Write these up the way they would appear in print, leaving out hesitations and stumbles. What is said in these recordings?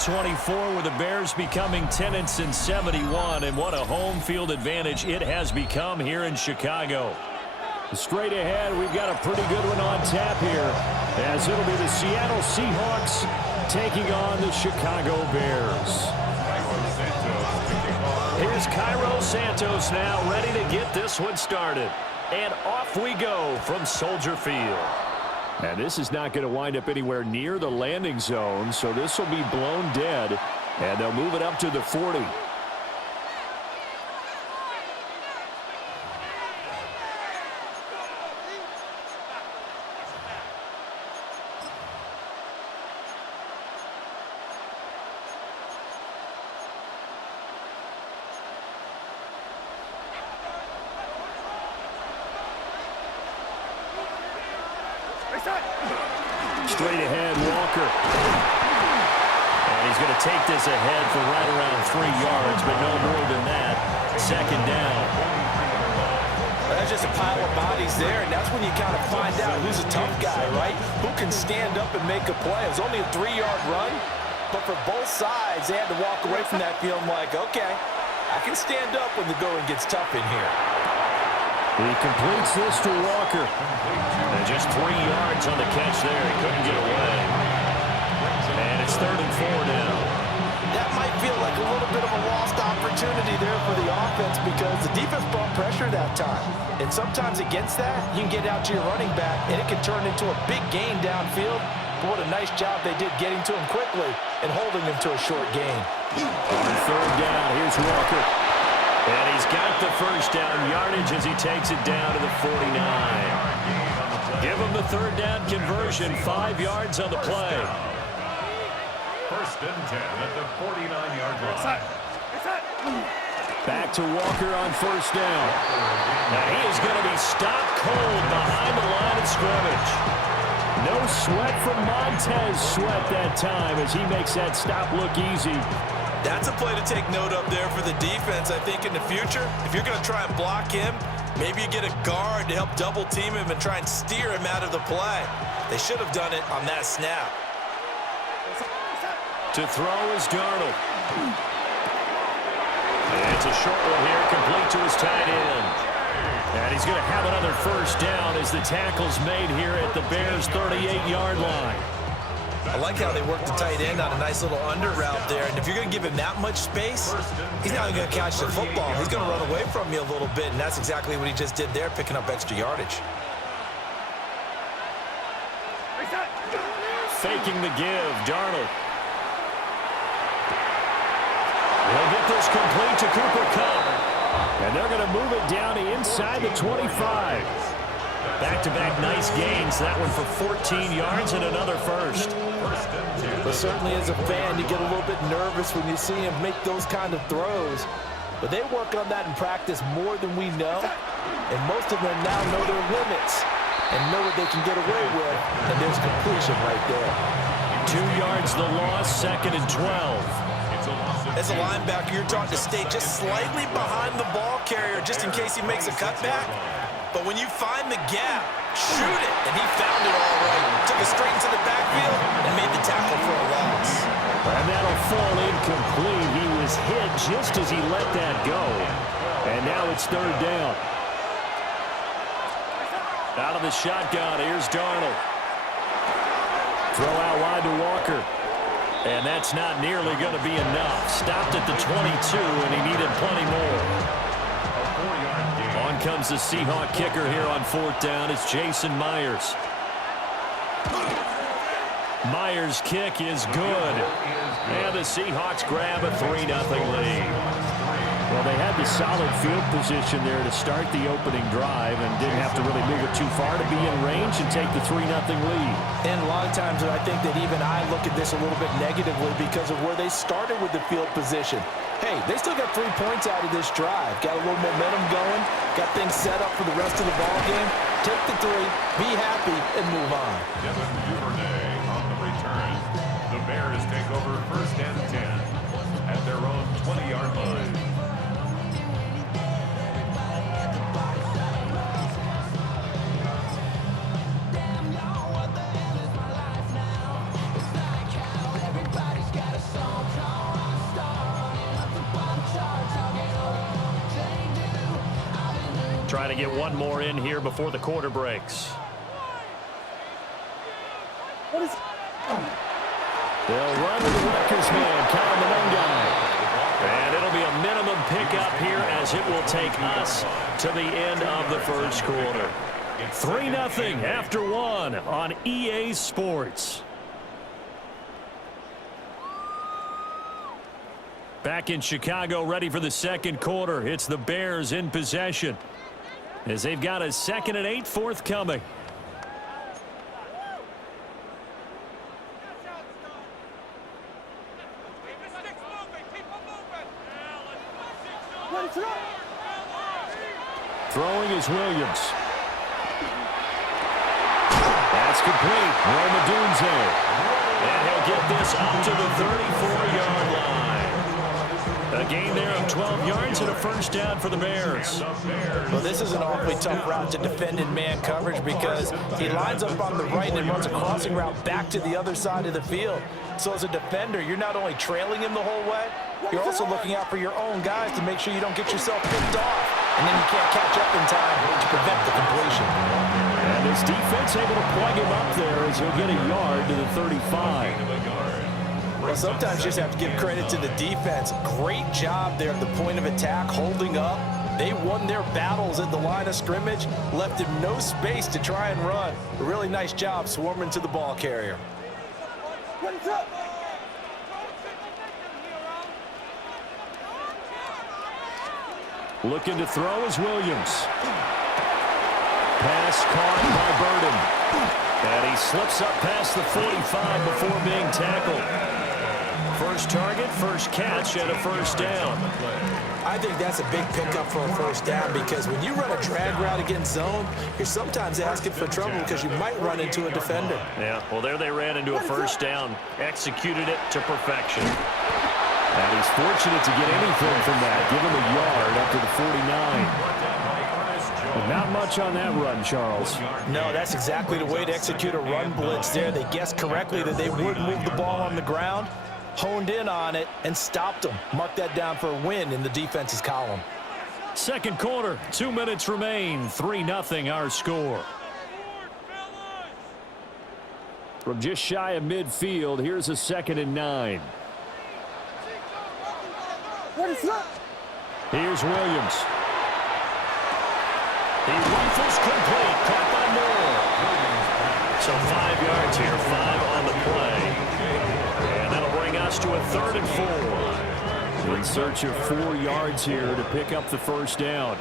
24 with the Bears becoming tenants in 71, and what a home field advantage it has become here in Chicago. Straight ahead, we've got a pretty good one on tap here, as it'll be the Seattle Seahawks taking on the Chicago Bears. Here's Cairo Santos now, ready to get this one started. And off we go from Soldier Field. And this is not going to wind up anywhere near the landing zone, so this will be blown dead, and they'll move it up to the 40. Straight ahead, Walker. And he's going to take this ahead for right around 3 yards, but no more than that. Second down. That's just a pile of bodies there, and that's when you kind of find out who's a tough guy, right? Who can stand up and make a play. It was only a 3-yard run, but for both sides, they had to walk away from that feeling like, okay, I can stand up when the going gets tough in here. He completes this to Walker. And just 3 yards on the catch there. He couldn't get away. And it's 3rd and 4 now. That might feel like a little bit of a lost opportunity there for the offense because the defense brought pressure that time. And sometimes against that, you can get out to your running back, and it can turn into a big gain downfield. But what a nice job they did getting to him quickly and holding him to a short gain. On 3rd down, here's Walker. And he's got the first down yardage as he takes it down to the 49. Give him the 3rd down conversion, 5 yards on the play. 1st and 10 at the 49-yard line. Back to Walker on 1st down. Now he is going to be stopped cold behind the line of scrimmage. No sweat from Montez Sweat that time as he makes that stop look easy. That's a play to take note of there for the defense. I think in the future, if you're going to try and block him, maybe you get a guard to help double team him and try and steer him out of the play. They should have done it on that snap. To throw is Darnold. And it's a short one here, complete to his tight end. And he's going to have another 1st down as the tackle's made here at the Bears' 38-yard line. I like how they work the tight end on a nice little under route there. And if you're going to give him that much space, he's not going to catch the football. He's going to run away from you a little bit, and that's exactly what he just did there, picking up extra yardage. Faking the give, Darnold. He'll get this complete to Cooper Kupp. And they're going to move it down to inside the 25. Back-to-back nice gains. That one for 14 yards and another first. But certainly as a fan, you get a little bit nervous when you see him make those kind of throws. But they work on that in practice more than we know. And most of them now know their limits and know what they can get away with. And there's completion right there. 2 yards the loss, 2nd and 12. As a linebacker, you're taught to stay just slightly behind the ball carrier just in case he makes a cutback. But when you find the gap, shoot it. And he found it all right. Took it straight into the backfield and made the tackle for a loss. And that'll fall incomplete. He was hit just as he let that go. And now it's 3rd down. Out of the shotgun, here's Darnold. Throw out wide to Walker. And that's not nearly going to be enough. Stopped at the 22, and he needed plenty more. On comes the Seahawk kicker here on 4th down. It's Jason Myers. Myers' kick is good. And the Seahawks grab a 3-0 lead. Well, they had the solid field position there to start the opening drive and didn't have to really move it too far to be in range and take the 3-0 lead. And a lot of times I think that even I look at this a little bit negatively because of where they started with the field position. Hey, they still got 3 points out of this drive. Got a little momentum going. Got things set up for the rest of the ball game. Take the 3, be happy, and move on. Devin Duvernay on the return. The Bears take over 1st and 10 at their own 20-yard line. Everybody's got a song. Trying to get one more in here before the quarter breaks. They'll run to the Rutgers man, Kyle Monungai. And it'll be a minimum pickup here as it will take us to the end of the first quarter. 3-0 after one on EA Sports. Back in Chicago, ready for the second quarter. It's the Bears in possession as they've got a 2nd and 8 forthcoming. Throwing is Williams. That's complete. Roma Dunze. And he'll get this up to the 34-yard line. A gain there of 12 yards and a first down for the Bears. Well, this is an awfully tough route to defend in man coverage because he lines up on the right and runs a crossing route back to the other side of the field. So as a defender, you're not only trailing him the whole way, you're also looking out for your own guys to make sure you don't get yourself picked off. And then you can't catch up in time to prevent the completion. And his defense able to plug him up there as he'll get a yard to the 35. Well, sometimes you just have to give credit to the defense. Great job there at the point of attack, holding up. They won their battles at the line of scrimmage, left him no space to try and run. A really nice job swarming to the ball carrier. Looking to throw is Williams. Pass caught by Burden. And he slips up past the 45 before being tackled. First target, first catch, and a first down. I think that's a big pickup for a first down because when you run a drag route against zone, you're sometimes asking for trouble because you might run into a defender. Yeah, well, there they ran into a first down. Executed it to perfection. And he's fortunate to get anything from that. Give him a yard up to the 49. But not much on that run, Charles. No, that's exactly the way to execute a run blitz there. They guessed correctly that they would move the ball on the ground, honed in on it, and stopped them. Mark that down for a win in the defense's column. Second quarter, 2 minutes remain. 3-0 our score. From just shy of midfield, here's a 2nd and 9. Here's Williams. He rifles complete. Caught by Moore. So 5 yards here, 5 on the play. And that'll bring us to a 3rd and 4. In search of 4 yards here to pick up the first down.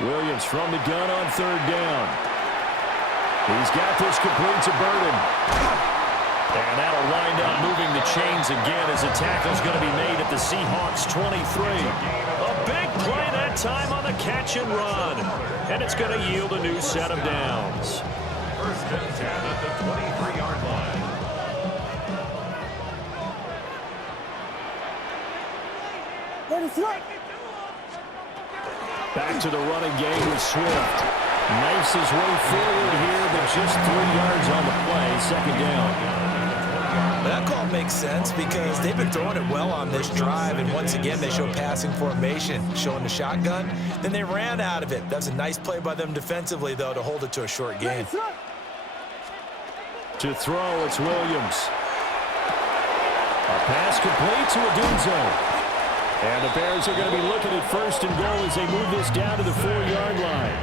Williams from the gun on 3rd down. He's got this complete to Burden. And that'll wind up moving the chains again as a tackle's going to be made at the Seahawks 23. A big play that time on the catch and run. And it's going to yield a new set of downs. 1st and 10 at the 23-yard line. Back to the running game with Swift. Knifes his way forward here, but just 3 yards on the play. 2nd down. That call makes sense because they've been throwing it well on this drive, and once again they show passing formation, showing the shotgun. Then they ran out of it. That's a nice play by them defensively, though, to hold it to a short gain. To throw, it's Williams. A pass complete to Odunze. And the Bears are going to be looking at 1st and goal as they move this down to the 4-yard line.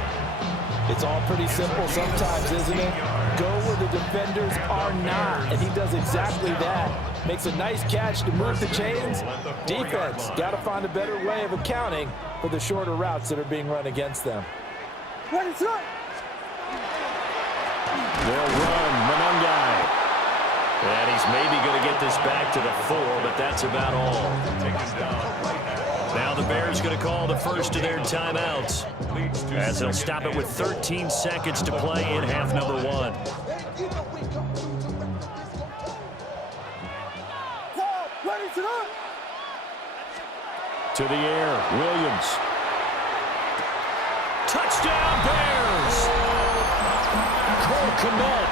It's all pretty simple sometimes, isn't it? Go where the defenders are not, and he does exactly that. Makes a nice catch to move the chains. Defense got to find a better way of accounting for the shorter routes that are being run against them. They'll run Monungai. And he's maybe going to get this back to the 4, but that's about all. Now the Bears going to call the first of their timeouts as they'll stop it with 13 seconds to play in half number 1. To the air, Williams. Touchdown Bears! Cole Kmet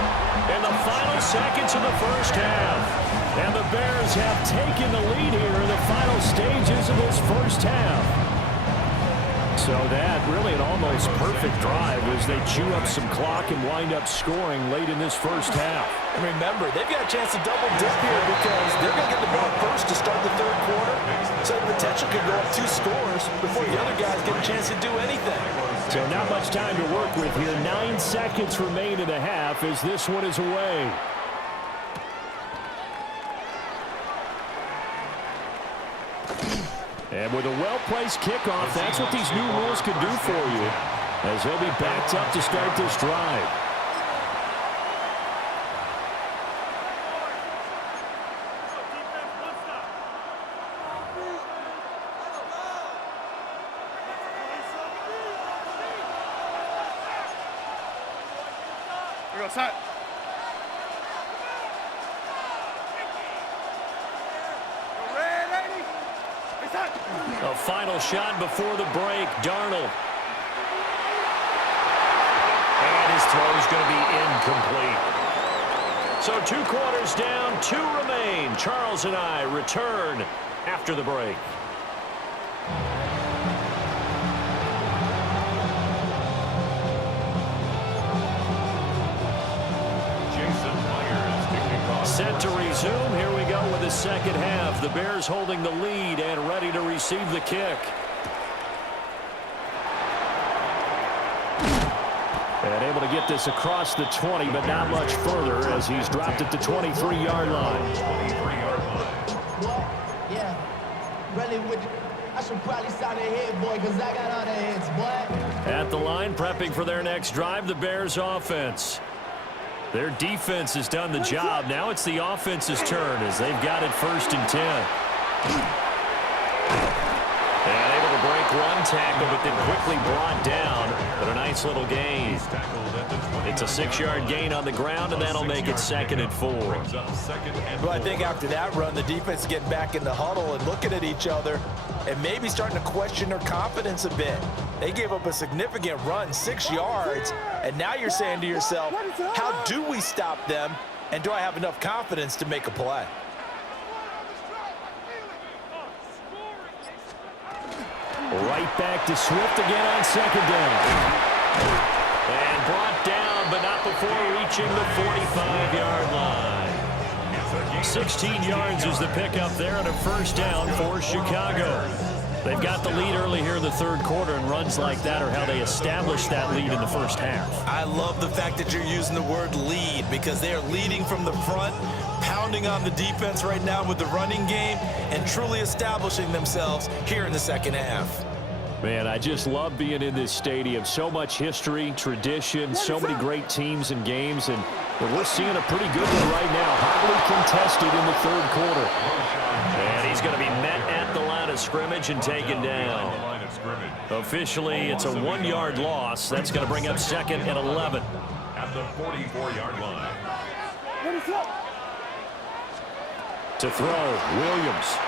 in the final seconds of the first half. And the Bears have taken the lead here in the final stages of this first half. So that really an almost perfect drive as they chew up some clock and wind up scoring late in this first half. And remember, they've got a chance to double dip here because they're going to get the ball first to start the third quarter. So the potential could go up 2 scores before the other guys get a chance to do anything. So not much time to work with here. 9 seconds remain in the half as this one is away. And with a well-placed kickoff, that's what these new rules can do for you, as he'll be backed up to start this drive. Here goes Hut. A final shot before the break, Darnold. And his throw is going to be incomplete. So 2 quarters down, 2 remain. Charles and I return after the break. Set to resume. Here we go with the second half. The Bears holding the lead and ready to receive the kick. And able to get this across the 20, but not much further as he's dropped it to 23-yard line. Yeah, really would. I should probably sound a head boy because I got all the heads, boy. At the line, prepping for their next drive, the Bears offense. Their defense has done the job. Now it's the offense's turn as they've got it 1st and 10. And able to break one tackle, but then quickly brought down. But a nice little gain. It's a 6-yard gain on the ground, and that'll make it 2nd and 4. Well, I think after that run, the defense is getting back in the huddle and looking at each other and maybe starting to question their confidence a bit. They gave up a significant run, 6 yards, and now you're saying to yourself, how do we stop them, and do I have enough confidence to make a play? Right back to Swift again on 2nd down. And brought down, but not before reaching the 45-yard line. 16 yards is the pickup there and a 1st down for Chicago. They've got the lead early here in the 3rd quarter, and runs like that are how they establish that lead in the 1st half. I love the fact that you're using the word lead because they are leading from the front, pounding on the defense right now with the running game, and truly establishing themselves here in the 2nd half. Man, I just love being in this stadium. So much history, tradition, so many great teams and games, and we're seeing a pretty good one right now. Hotly contested in the 3rd quarter. And he's going to be met at the line of scrimmage and taken down. Officially, it's a 1-yard loss. That's going to bring up 2nd and 11. At the 44-yard line. To throw, Williams.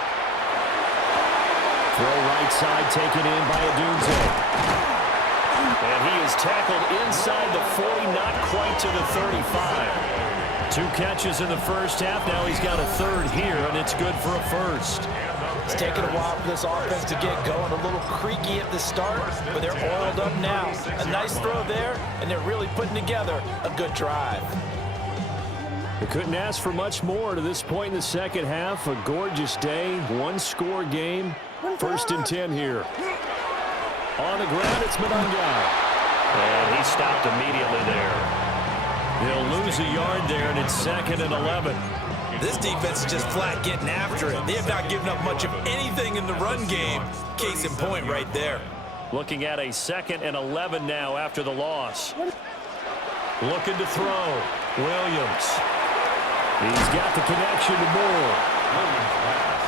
Throw right side taken in by Adunze. And he is tackled inside the 40, not quite to the 35. 2 catches in the 1st half. Now he's got a 3rd here, and it's good for a 1st. It's taken a while for this offense to get going. A little creaky at the start, but they're oiled up now. A nice throw there, and they're really putting together a good drive. They couldn't ask for much more to this point in the 2nd half. A gorgeous day, 1-score game. 1st and 10 here. On the ground, it's Madden. And he stopped immediately there. They'll lose a yard there, and it's 2nd and 11. This defense is just flat getting after it. They have not given up much of anything in the run game. Case in point right there. Looking at a 2nd and 11 now after the loss. Looking to throw. Williams. He's got the connection to Moore.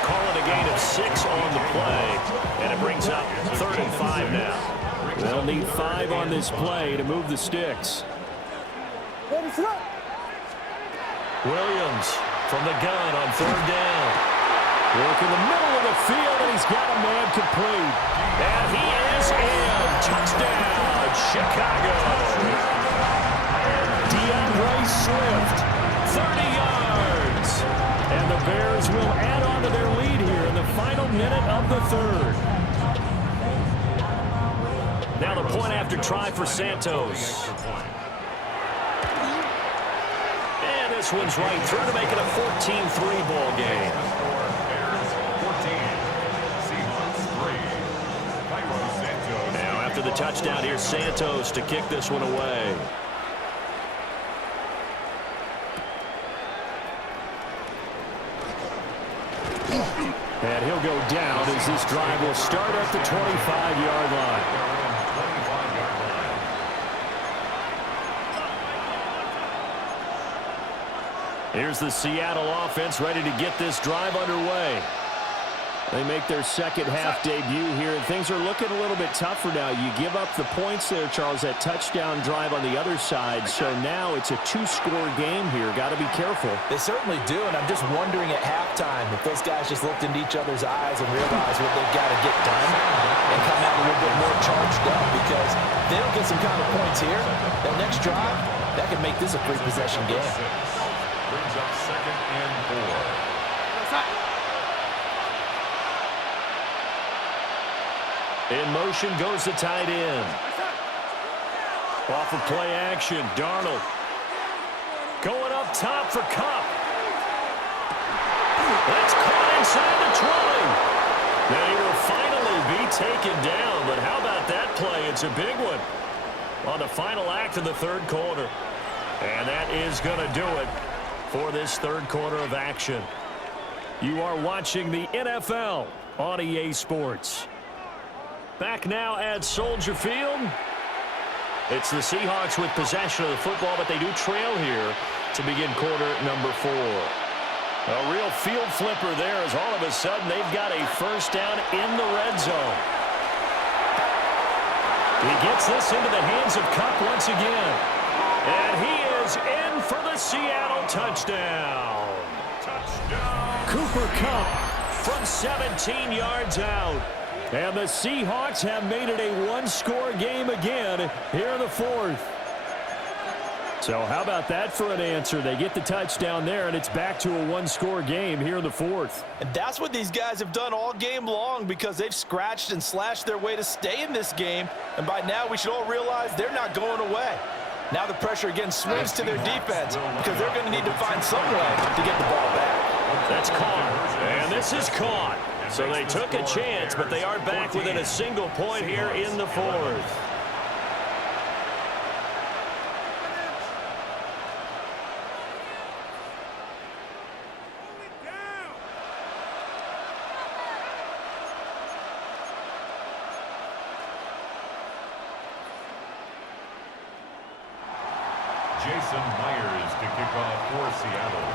Call it a gain of 6 on the play. And it brings up 3rd and 5 now. They'll need 5 on this play to move the sticks. Williams from the gun on 3rd down. Work in the middle of the field, and he's got a man complete. And he is in. Touchdown, Chicago. Swift, 30 yards. And the Bears will add on to their lead here in the final minute of the 3rd. Now the point after try for Santos. And this one's right through to make it a 14-3 ball game. Now after the touchdown, here's Santos to kick this one away. And he'll go down as this drive will start at the 25-yard line. Here's the Seattle offense ready to get this drive underway. They make their second half debut here, and things are looking a little bit tougher now. You give up the points there, Charles, that touchdown drive on the other side. So now it's a two-score game here. Got to be careful. They certainly do, and I'm just wondering at halftime if those guys just looked into each other's eyes and realized what they've got to get done and come out a little bit more charged up, because if they don't get some kind of points here, that next drive, that could make this a free-possession game. Brings up 2nd and 4. In motion goes the tight end. Off of play action, Darnold. Going up top for Kupp. That's caught inside the 20. They will finally be taken down, but how about that play? It's a big one on the final act of the third quarter. And that is going to do it for this third quarter of action. You are watching the NFL on EA Sports. Back now at Soldier Field. It's the Seahawks with possession of the football, but they do trail here to begin quarter number 4. A real field flipper there as all of a sudden they've got a first down in the red zone. He gets this into the hands of Kupp once again. And he is in for the Seattle touchdown. Cooper Kupp from 17 yards out. And the Seahawks have made it a one-score game again here in the fourth. So how about that for an answer? They get the touchdown there, and it's back to a one-score game here in the fourth. And that's what these guys have done all game long, because they've scratched and slashed their way to stay in this game. And by now we should all realize they're not going away. Now the pressure again swings to their defense, because they're going to need to find some way to get the ball back. That's caught. And this is caught. So they took a chance, but they are back within a single point here in the fourth. Jason Myers to kick off for Seattle.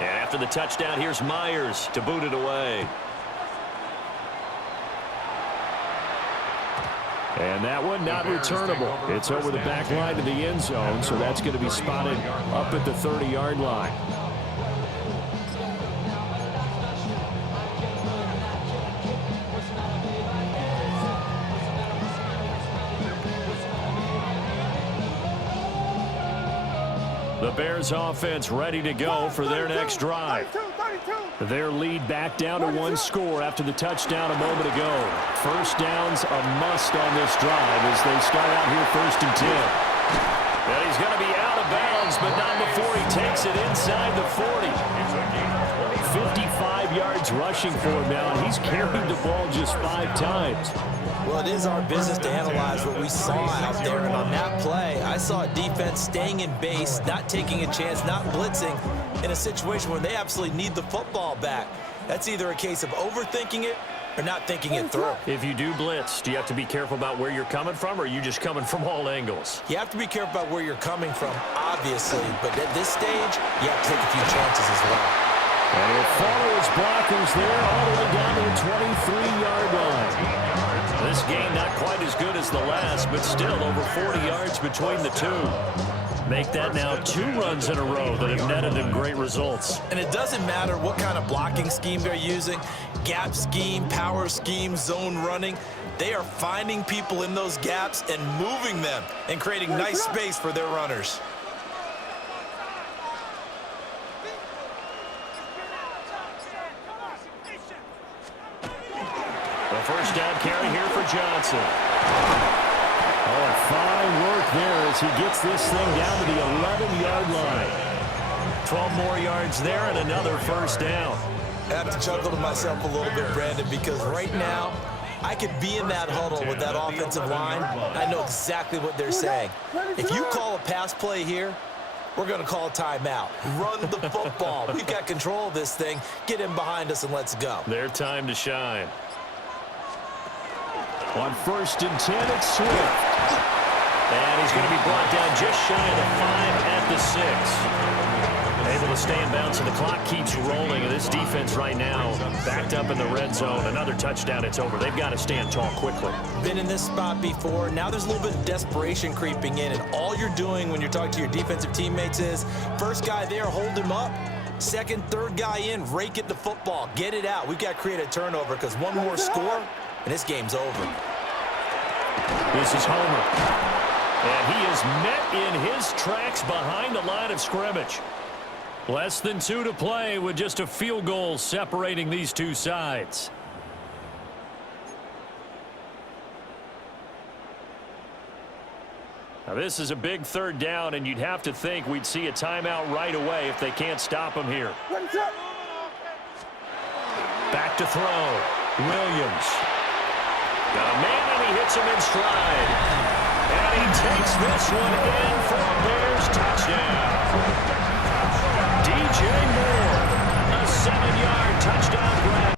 And after the touchdown, here's Myers to boot it away. And that one not returnable. It's over the back line to the end zone, so that's going to be spotted up at the 30-yard line. The Bears offense ready to go for their next drive. Their lead back down to one score after the touchdown a moment ago. First down's a must on this drive as they start out here 1st and 10. And he's going to be out of bounds, but not before he takes it inside the 40. 55 yards rushing for him now, and he's carried the ball just 5 times. Well, it is our business to analyze what we saw out there, and on that play, I saw a defense staying in base, not taking a chance, not blitzing, in a situation where they absolutely need the football back. That's either a case of overthinking it or not thinking it through. If you do blitz, do you have to be careful about where you're coming from, or are you just coming from all angles? You have to be careful about where you're coming from, obviously, but at this stage, you have to take a few chances as well. And he'll follow his blockers there all the way down to the 23-yard line. This game not quite as good as the last, but still over 40 yards between the two. Make that now 2 runs in a row that have netted them great results. And it doesn't matter what kind of blocking scheme they're using, gap scheme, power scheme, zone running. They are finding people in those gaps and moving them and creating nice space for their runners. The first down carry here for Johnson. Oh, and fine work there as he gets this thing down to the 11-yard line. 12 more yards there and another first down. I have to chuckle to myself a little bit, Brandon, because right now I could be in that huddle with that offensive line. I know exactly what they're saying. If you call a pass play here, we're going to call a timeout. Run the football. We've got control of this thing. Get in behind us and let's go. Their time to shine. On 1st and 10, it's Swift. And he's going to be brought down just shy of the 5 at the 6. Able to stay in bounds, and the clock keeps rolling. And this defense right now backed up in the red zone. Another touchdown, it's over. They've got to stand tall quickly. Been in this spot before. Now there's a little bit of desperation creeping in, and all you're doing when you're talking to your defensive teammates is first guy there, hold him up. Second, third guy in, rake it the football. Get it out. We've got to create a turnover because one more score, and this game's over. This is Homer. And he is met in his tracks behind the line of scrimmage. Less than 2 to play with just a field goal separating these two sides. Now this is a big 3rd down, and you'd have to think we'd see a timeout right away if they can't stop him here. Back to throw. Williams. Got a man, and he hits him in stride. And he takes this one in for a Bears touchdown. DJ Moore, a 7-yard touchdown grab.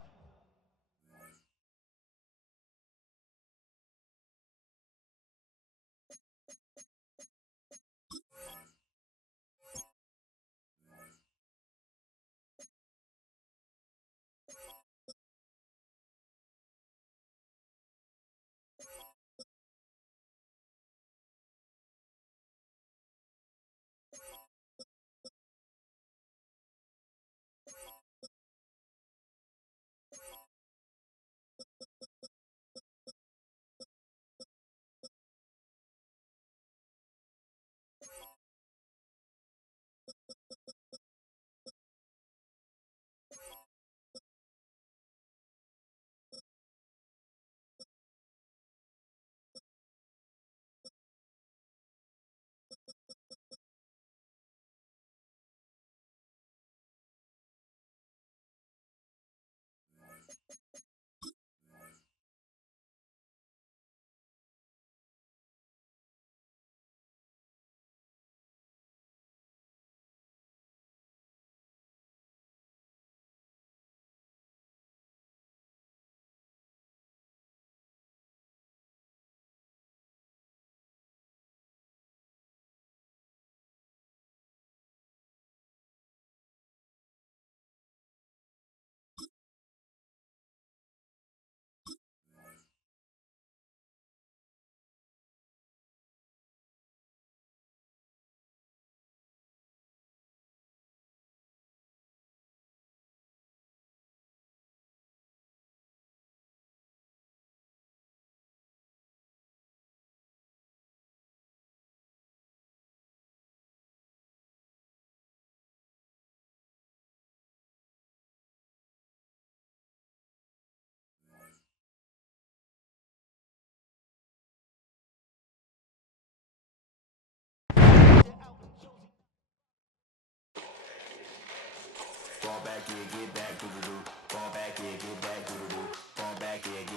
Fall back, yeah, get back, do-do-do. Fall back, yeah, get